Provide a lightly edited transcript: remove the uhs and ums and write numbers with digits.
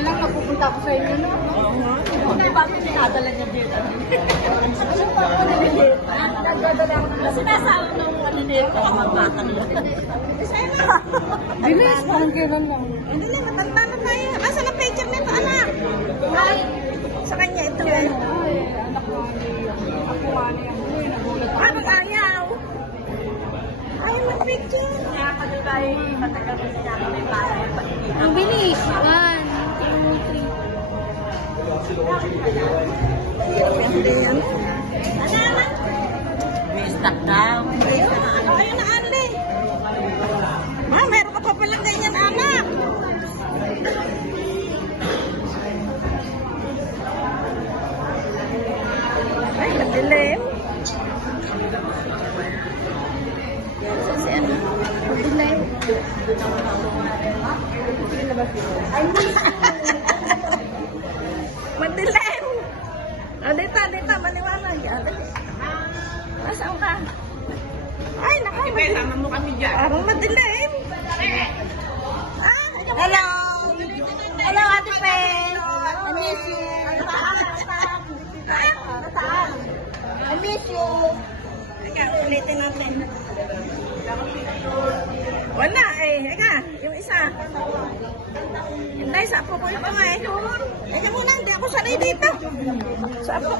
lang napupunta ako sa inyo, no? Oo nga. Hindi ba pinadala niya dito? Nagdadala ako ng Kasi nasa nung ano dito, kamag-bata nila. bilis, parang gano'n lang. Hindi na, matanda na tayo. Asa na picture nito, anak? Ay, sa kanya ito eh. Ay, anak ko ani ang buhay, nagulat ako. Anong ayaw? Ayaw mag-picture. Kaya pag tayo matagal na siya may para yung pag-ibig. Ang bilis. 1, 2, 3. Ano, anak? Waste daw. Waste na ano. Ayun na, Anli. Ah, meron ka pa palang ganyan, anak. Ay, madilim. Si ano? Madilim. Madilim. Ah, dito, maliwanag. Nasaan ka? Ay, naku. Sama mo kami dyan. Parang madilim. Ah, hello. Hello, Ate Pen. I miss you. Nasaan? I miss you. Teka, ulitin natin. Wala eh. Teka, yung isa. Hindi, sa apo ko ito eh. Teka muna, hindi ako sanay dito. Sa apo.